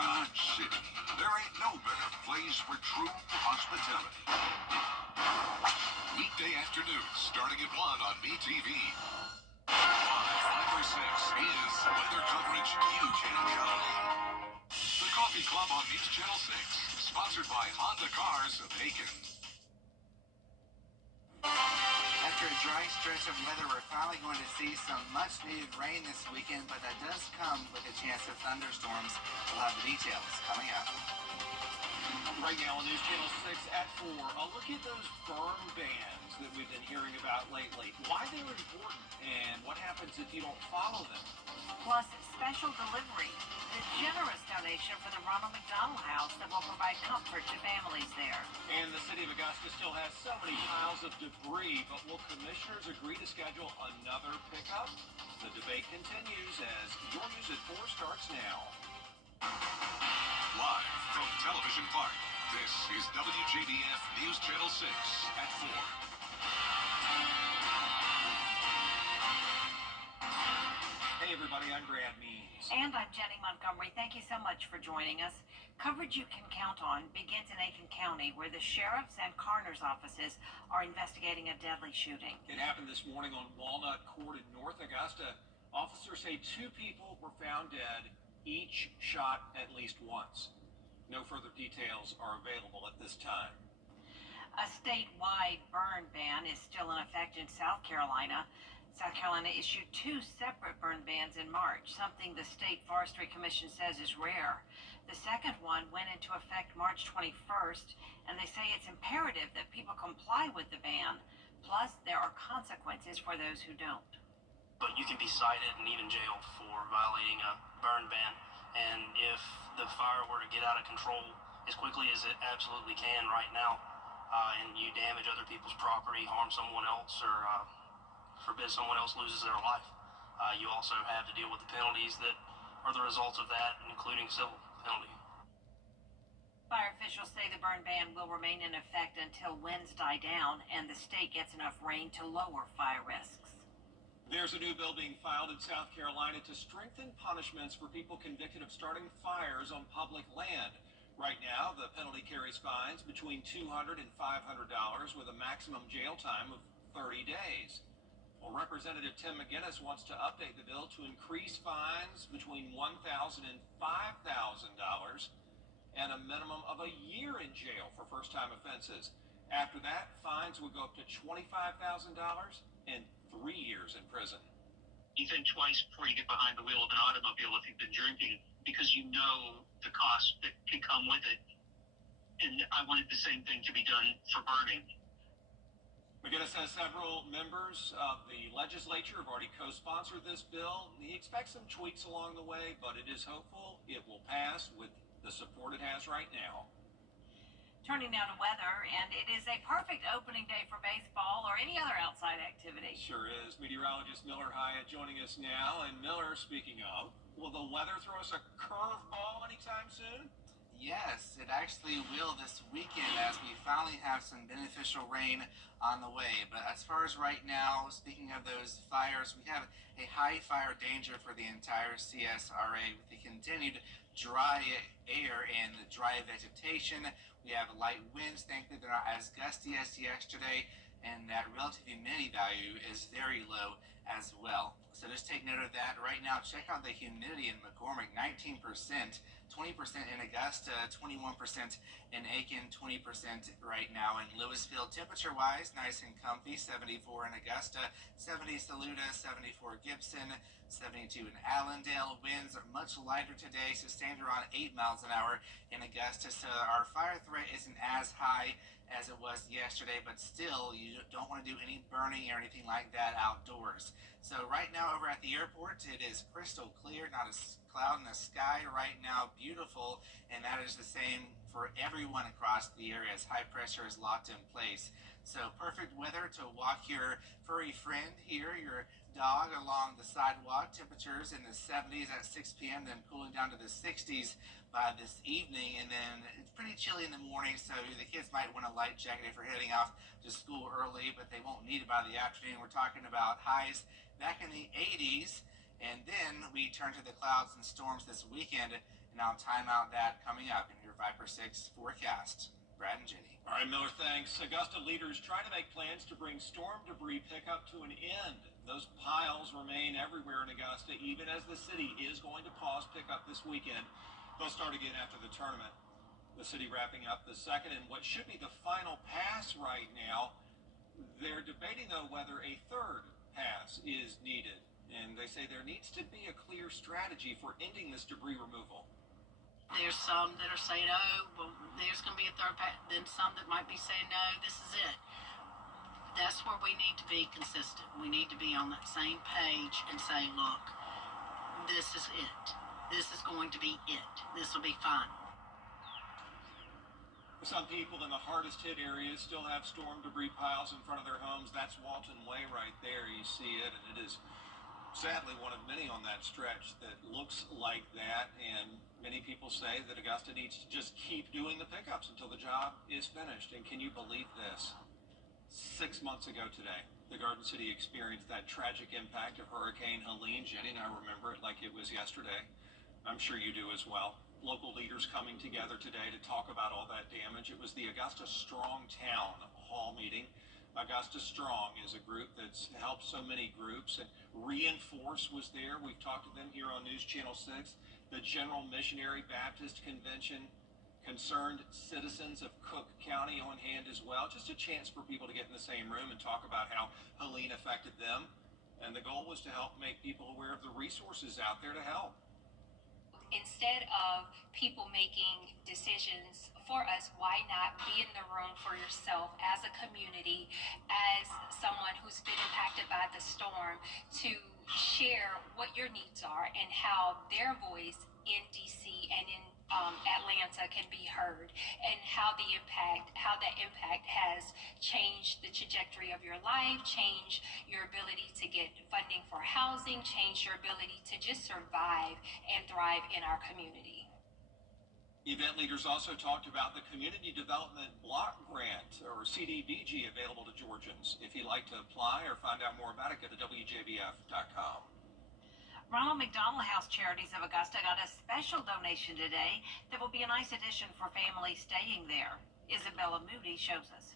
Dodge City. There ain't no better place for true hospitality. Weekday afternoons starting at 1 on MeTV. 5 or 6 is weather coverage you can count on. The Coffee Club on News Channel 6, sponsored by Honda Cars of Aiken. After a dry stretch of weather, we're finally going to see some much-needed rain this weekend, but that does come with a chance of thunderstorms. We'll have the details coming up. Right now on News Channel 6 at 4, a look at those burn bans that we've been hearing about lately. Why they're important and what happens if you don't follow them. Plus, special delivery, the generous donation for the Ronald McDonald House that will provide comfort to families there. And the city of Augusta still has so many piles of debris, but will commissioners agree to schedule another pickup? The debate continues as Your News at 4 starts now. Live from Television Park, this is WJBF News Channel 6 at 4. Hey everybody, I'm Brad Means. And I'm Jenny Montgomery. Thank you so much for joining us. Coverage you can count on begins in Aiken County, where the sheriff's and coroner's offices are investigating a deadly shooting. It happened this morning on Walnut Court in North Augusta. Officers say 2 people were found dead, each shot at least once. No further details are available at this time. A statewide burn ban is still in effect in South Carolina. South Carolina issued 2 separate burn bans in March, something the State Forestry Commission says is rare. The second one went into effect March 21st, and they say it's imperative that people comply with the ban. Plus, there are consequences for those who don't. But you can be cited and even jailed for violating a burn ban. And if the fire were to get out of control as quickly as it absolutely can right now, and you damage other people's property, harm someone else, or forbid someone else loses their life, you also have to deal with the penalties that are the results of that, including civil penalty. Fire officials say the burn ban will remain in effect until winds die down and the state gets enough rain to lower fire risks. There's a new bill being filed in South Carolina to strengthen punishments for people convicted of starting fires on public land. Right now, the penalty carries fines between $200 and $500 with a maximum jail time of 30 days. Well, Representative Tim McGinnis wants to update the bill to increase fines between $1,000 and $5,000 and a minimum of a year in jail for first-time offenses. After that, fines would go up to $25,000 and 3 years in prison. You think twice before you get behind the wheel of an automobile if you've been drinking, because you know the cost that can come with it. And I wanted the same thing to be done for burning. McGinnis says several members of the legislature have already co-sponsored this bill. He expects some tweaks along the way, but it is hopeful it will pass with the support it has right now. Turning now to weather, and it is a perfect opening day for baseball or any other outside activity. Sure is. Meteorologist Miller Hyatt joining us now. And Miller, speaking of, will the weather throw us a curveball anytime soon? Yes, it actually will this weekend as we finally have some beneficial rain on the way. But as far as right now, speaking of those fires, we have a high fire danger for the entire CSRA with the continued dry air and the dry vegetation. We have light winds. Thankfully, they're not as gusty as yesterday, and that relative humidity value is very low as well. So just take note of that. Right now, check out the humidity in McCormick, 19%, 20% in Augusta, 21% in Aiken, 20% right now in Louisville. Temperature-wise, nice and comfy, 74 in Augusta, 70 Saluda, 74 Gibson, 72 in Allendale. Winds are much lighter today, sustained around 8 miles an hour in Augusta, so our fire threat isn't as high as it was yesterday, but still, you don't want to do any burning or anything like that outdoors. So right now over at the airport, it is crystal clear, not a cloud in the sky right now, beautiful, and that is the same for everyone across the area as high pressure is locked in place. So perfect weather to walk your furry friend here, your dog, along the sidewalk. Temperatures in the 70s at 6 p.m., then cooling down to the 60s by this evening, and then it's pretty chilly in the morning, so the kids might want a light jacket if you're heading off to school early, but they won't need it by the afternoon. We're talking about highs back in the 80s, And then we turn to the clouds and storms this weekend, and I'll time out that coming up in your 5 for 6 forecast. Brad and Jenny. All right, Miller, thanks. Augusta leaders trying to make plans to bring storm debris pickup to an end. Those piles remain everywhere in Augusta, even as the city is going to pause pickup this weekend. They'll start again after the tournament. The city wrapping up the second and what should be the final pass right now. They're debating, though, whether a third pass is needed. And they say there needs to be a clear strategy for ending this debris removal. There's some that are saying, oh, well, there's going to be a third pass. Then some that might be saying, no, this is it. That's where we need to be consistent. We need to be on that same page and say, look, this is it. This is going to be it. This will be fine. Some people in the hardest hit areas still have storm debris piles in front of their homes. That's Walton Way right there. You see it, and it is sadly one of many on that stretch that looks like that. And many people say that Augusta needs to just keep doing the pickups until the job is finished. And can you believe this? 6 months ago today, the Garden City experienced that tragic impact of Hurricane Helene. Jenny and I remember it like it was yesterday. I'm sure you do as well. Local leaders coming together today to talk about all that damage. It was the Augusta Strong Town Hall meeting. Augusta Strong is a group that's helped so many groups, and Reinforce was there. We've talked to them here on News Channel 6. The General Missionary Baptist Convention, concerned citizens of Cook County on hand as well. Just a chance for people to get in the same room and talk about how Helene affected them. And the goal was to help make people aware of the resources out there to help. Instead of people making decisions for us, why not be in the room for yourself as a community, as someone who's been impacted by the storm, to share what your needs are and how their voice in DC and in Atlanta can be heard, and how that impact has changed the trajectory of your life, changed your ability to get funding for housing, changed your ability to just survive and thrive in our community. Event leaders also talked about the Community Development Block Grant, or CDBG, available to Georgians. If you'd like to apply or find out more about it, go to WJBF.com. Ronald McDonald House Charities of Augusta got a special donation today that will be a nice addition for families staying there. Isabella Moody shows us.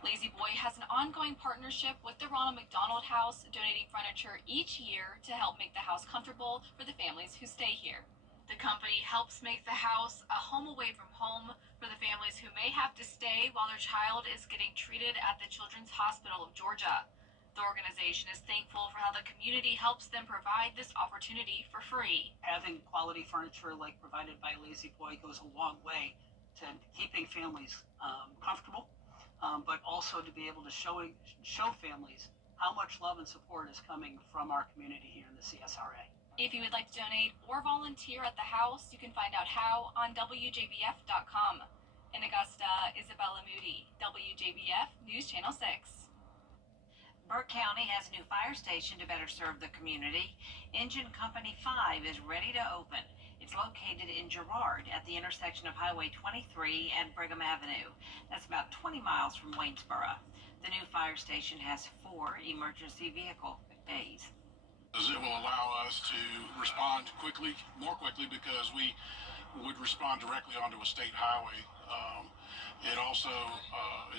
Lazy Boy has an ongoing partnership with the Ronald McDonald House, donating furniture each year to help make the house comfortable for the families who stay here. The company helps make the house a home away from home for the families who may have to stay while their child is getting treated at the Children's Hospital of Georgia. The organization is thankful for how the community helps them provide this opportunity for free. Having quality furniture like provided by Lazy Boy goes a long way to keeping families comfortable, but also to be able to show families how much love and support is coming from our community here in the CSRA. If you would like to donate or volunteer at the house, you can find out how on WJBF.com. In Augusta, Isabella Moody, WJBF News Channel 6. Burke County has a new fire station to better serve the community. Engine Company 5 is ready to open. It's located in Girard at the intersection of Highway 23 and Brigham Avenue. That's about 20 miles from Waynesboro. The new fire station has 4 emergency vehicle bays. It will allow us to respond more quickly, because we would respond directly onto a state highway. It also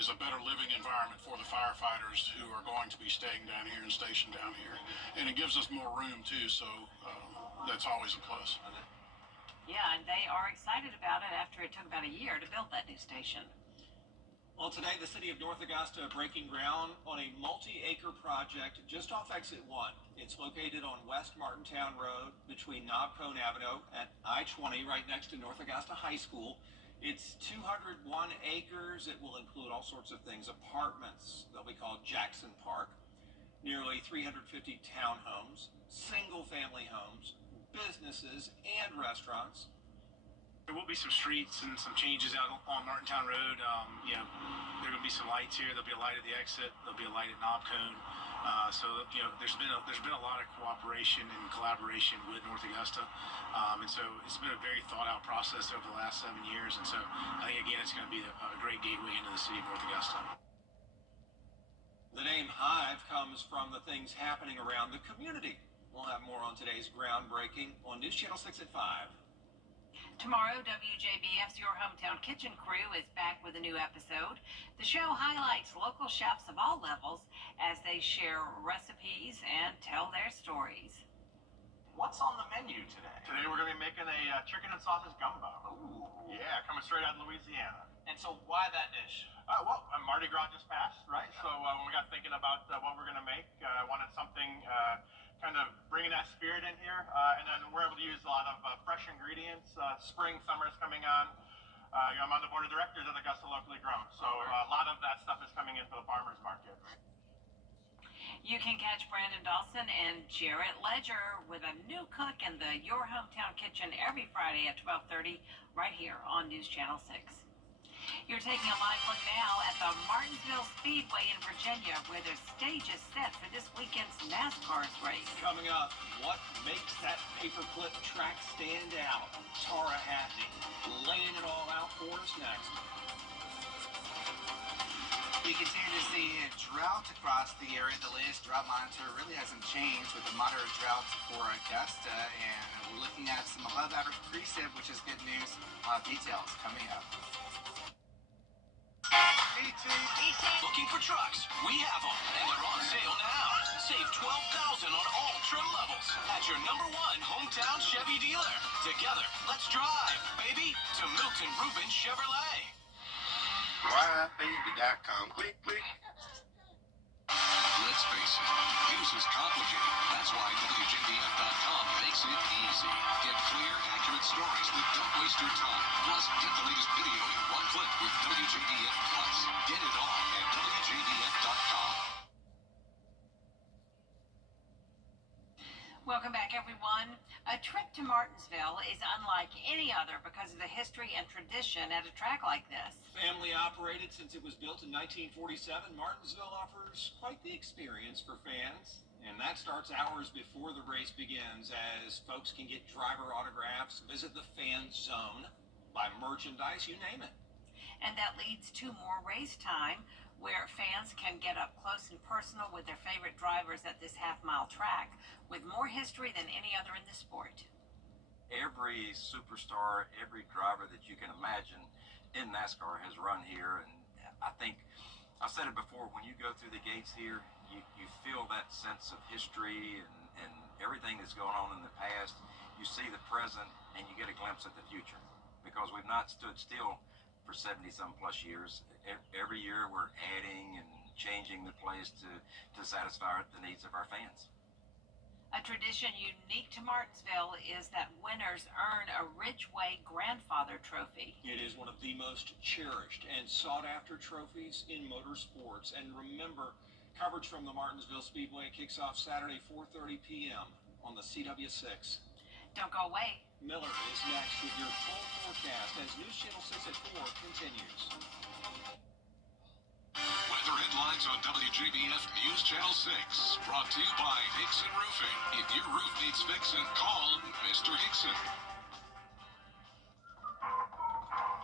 is a better living environment for the firefighters who are going to be staying down here and stationed down here. And it gives us more room too, so that's always a plus. Yeah, and they are excited about it after it took about a year to build that new station. Well, today the city of North Augusta breaking ground on a multi-acre project just off Exit 1. It's located on West Martintown Road between Knobcone Avenue and I-20, right next to North Augusta High School. It's 201 acres. It will include all sorts of things: apartments, they'll be called Jackson Park, nearly 350 townhomes, single-family homes, businesses, and restaurants. There will be some streets and some changes out on Martintown Road. There are going to be some lights here. There'll be a light at the exit. There'll be a light at Knobcone. There's been a lot of cooperation and collaboration with North Augusta, and so it's been a very thought out process over the last 7 years. And so I think again it's going to be a great gateway into the city of North Augusta. The name Hive comes from the things happening around the community. We'll have more on today's groundbreaking on News Channel 6 at 5. Tomorrow, WJBF's Your Hometown Kitchen crew is back with a new episode. The show highlights local chefs of all levels as they share recipes and tell their stories. What's on the menu today? Today we're going to be making a chicken and sausage gumbo. Ooh. Yeah, coming straight out of Louisiana. And so why that dish? Well, Mardi Gras just passed, right? So when we got thinking about what we're going to make, I wanted something kind of bringing that spirit in here. And then we're able to use a lot of fresh ingredients. Spring, summer is coming on. I'm on the board of directors of Augusta Locally Grown. So a lot of that stuff is coming in for the farmers market. You can catch Brandon Dawson and Jarrett Ledger with a new cook in the Your Hometown Kitchen every Friday at 12:30 right here on News Channel 6. You're taking a live look now at the Martinsville Speedway in Virginia, where the stage is set for this weekend's NASCAR race. Coming up, what makes that paperclip track stand out? Tara Hatney laying it all out for us next. We continue to see a drought across the area. The latest drought monitor really hasn't changed with a moderate drought for Augusta, and we're looking at some above average precip, which is good news. Details coming up. Looking for trucks? We have them, and they're on sale now. Save $12,000 on all trim levels at your #1 hometown Chevy dealer. Together, let's drive, baby, to Milton Rubin Chevrolet. WJBF.com. Click, click. Let's face it, news is complicated. That's why WJBF.com makes it easy. Get clear, accurate stories that don't waste your time. Plus, get the latest video in one click with WJBF Plus. Get it all at WJBF.com. Welcome back, everyone. A trip to Martinsville is unlike any other because of the history and tradition at a track like this. Family operated since it was built in 1947, Martinsville offers quite the experience for fans. And that starts hours before the race begins, as folks can get driver autographs, visit the fan zone, buy merchandise, you name it. And that leads to more race time, where fans can get up close and personal with their favorite drivers at this half-mile track, with more history than any other in the sport. Every superstar, every driver that you can imagine in NASCAR has run here, and I think, I said it before, when you go through the gates here, you feel that sense of history and everything that's going on in the past. You see the present, and you get a glimpse at the future, because we've not stood still for 70-some plus years. Every year we're adding and changing the place to satisfy the needs of our fans. A tradition unique to Martinsville is that winners earn a Ridgeway Grandfather Trophy. It is one of the most cherished and sought-after trophies in motorsports. And remember, coverage from the Martinsville Speedway kicks off Saturday, 4:30 p.m. on the CW6. Don't go away. Miller is next with your full forecast as News Channel 6 at 4 continues. Weather headlines on WJBF News Channel 6. Brought to you by Hickson Roofing. If your roof needs fixing, call Mr. Hickson.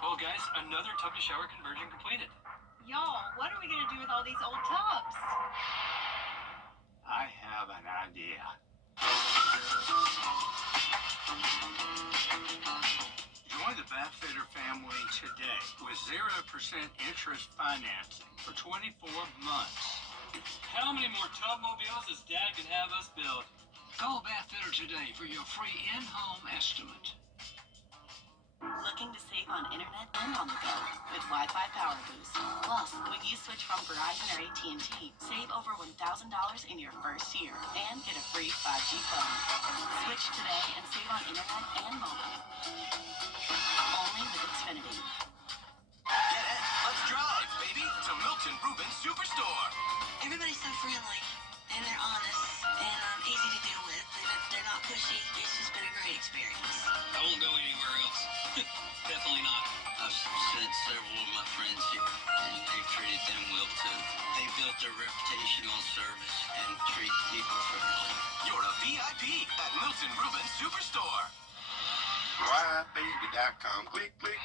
Well, guys, another tub to shower conversion completed. Y'all, what are we going to do with all these old tubs? I have an idea. Join the Bathfitter family today with 0% interest financing for 24 months. How many more tub mobiles does Dad can have us build? Call Bathfitter today for your free in-home estimate. Looking to save on internet and on the go with Wi-Fi Power Boost. Plus, when you switch from Verizon or AT&T, save over $1,000 in your first year and get a free 5G phone. Switch today and save on internet and mobile. Only with Xfinity. Get in, let's drive, baby, to Milton Rubin Superstore. Everybody's so friendly, and they're honest, and easy to deal with. They're not pushy. It's just been a great experience. I won't go anywhere else. Definitely not. I've sent several of my friends here, and they've treated them well too. They built their reputation on service and treat people fairly. You're a VIP at Milton Rubin Superstore. WJBF.com. Click, click.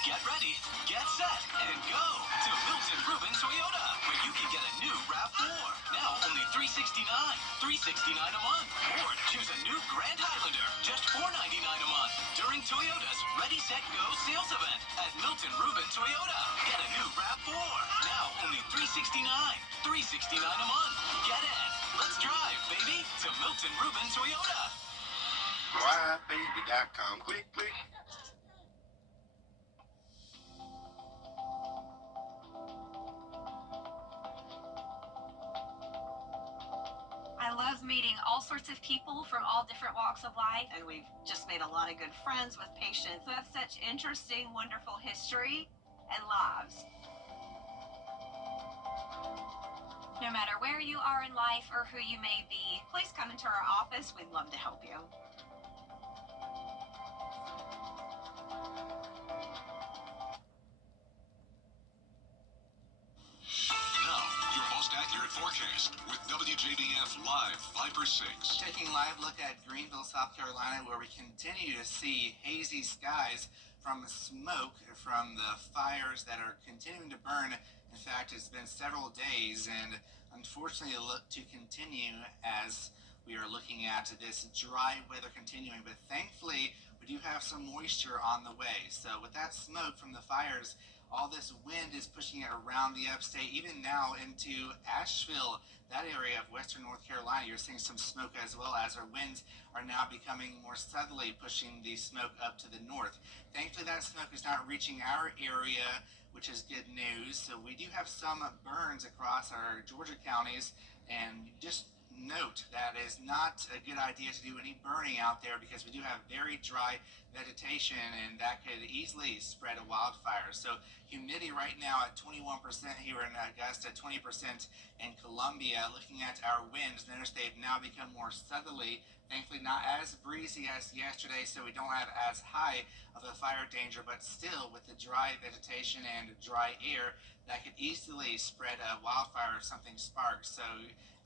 Get ready, get set, and go to Milton Ruben Toyota, where you can get a new RAV4. Now only $369. $369 a month. Or choose a new Grand Highlander, just $499 a month. During Toyota's Ready, Set, Go sales event at Milton Ruben Toyota. Get a new RAV4. Now only $369. $369 a month. Get in. Let's drive, baby, to Milton Ruben Toyota. DriveBaby.com. Click, click. I love meeting all sorts of people from all different walks of life, and we've just made a lot of good friends with patients who have such interesting, wonderful history and lives. No matter where you are in life or who you may be, please come into our office. We'd love to help you. Now, your most accurate forecast with WJBF Live 5 or 6. Taking a live look at Greenville, South Carolina, where we continue to see hazy skies from smoke from the fires that are continuing to burn. In fact, it's been several days, and unfortunately it look to continue as we are looking at this dry weather continuing. But thankfully, we do have some moisture on the way. So with that smoke from the fires, all this wind is pushing it around the upstate, even now into Asheville, that area of western North Carolina. You're seeing some smoke as well, as our winds are now becoming more southerly, pushing the smoke up to the north. Thankfully, that smoke is not reaching our area, which is good news. So we do have some burns across our Georgia counties, and just note that is not a good idea to do any burning out there, because we do have very dry vegetation, and that could easily spread a wildfire. So humidity right now at 21% here in Augusta, 20% in Columbia. Looking at our winds, notice they've now become more southerly. Thankfully not as breezy as yesterday, so we don't have as high of a fire danger, but still with the dry vegetation and dry air, that could easily spread a wildfire if something sparks. So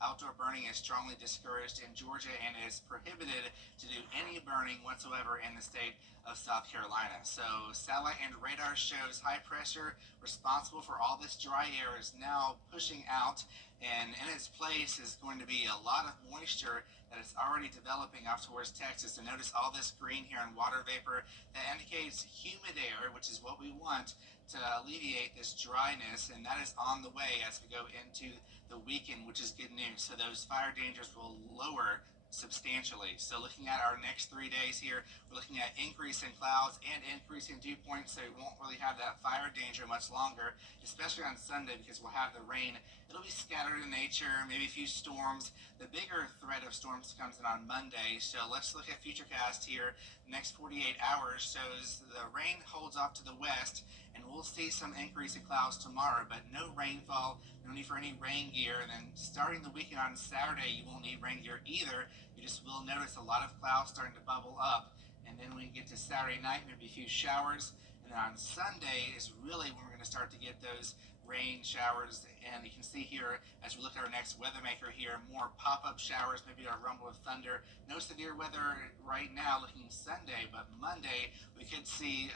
outdoor burning is strongly discouraged in Georgia and is prohibited to do any burning whatsoever in the state of South Carolina. So satellite and radar shows high pressure responsible for all this dry air is now pushing out, and in its place is going to be a lot of moisture that is already developing off towards Texas. And notice all this green here in water vapor that indicates humid air, which is what we want to alleviate this dryness, and that is on the way as we go into the weekend, which is good news. So those fire dangers will lower substantially. So looking at our next 3 days here, we're looking at increase in clouds and increase in dew points, so we won't really have that fire danger much longer, especially on Sunday, because we'll have the rain. It'll be scattered in nature, maybe a few storms. The bigger threat of storms comes in on Monday. So let's look at Futurecast here. The next 48 hours shows the rain holds off to the west, and we'll see some increase in clouds tomorrow, but no rainfall, no need for any rain gear. And then starting the weekend on Saturday, you won't need rain gear either. You just will notice a lot of clouds starting to bubble up. And then when you get to Saturday night, maybe a few showers. And then on Sunday is really when we're going to start to get those rain showers. And you can see here, as we look at our next weather maker here, more pop-up showers, maybe a rumble of thunder. No severe weather right now looking Sunday, but Monday we could see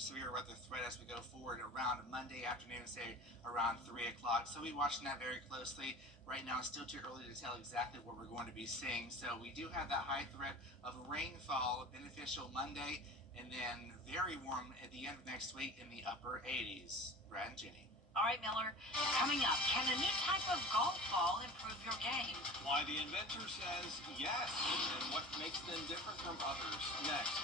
severe weather threat as we go forward around Monday afternoon, say around 3 o'clock. So we're watching that very closely. Right now it's still too early to tell exactly what we're going to be seeing. So we do have that high threat of rainfall, beneficial Monday, and then very warm at the end of next week in the upper 80s. Brad and Jenny. All right, Miller, coming up, can a new type of golf ball improve your game? Why the inventor says yes, and what makes them different from others. Next.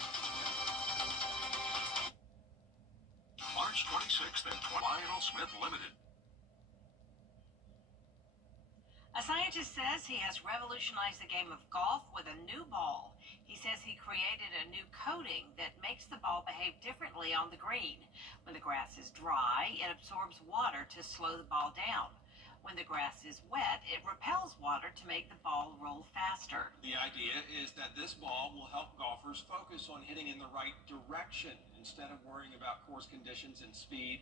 March 26th and Lionel Smith Limited. A scientist says he has revolutionized the game of golf with a new ball. He says he created a new coating that makes the ball behave differently on the green. When the grass is dry, it absorbs water to slow the ball down. When the grass is wet, it repels water to make the ball roll faster. The idea is that this ball will help golfers focus on hitting in the right direction instead of worrying about course conditions and speed.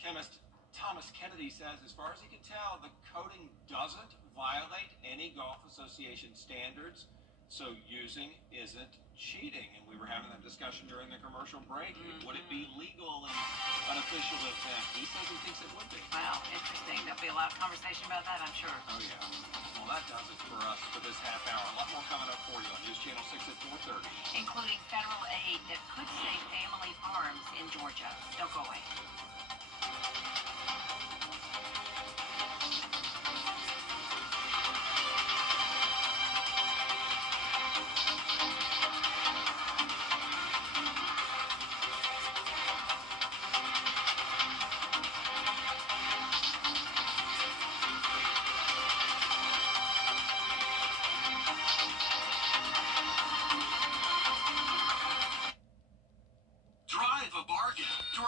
Chemist Thomas Kennedy says, as far as he can tell, the coating doesn't violate any golf association standards. So using isn't cheating, and we were having that discussion during the commercial break. Would it be legal in an official event? He says he thinks it would be. Wow, interesting. There'll be a lot of conversation about that, I'm sure. Oh, yeah. Well, that does it for us for this half hour. A lot more coming up for you on News Channel 6 at 4:30. Including federal aid that could save family farms in Georgia. Don't go away.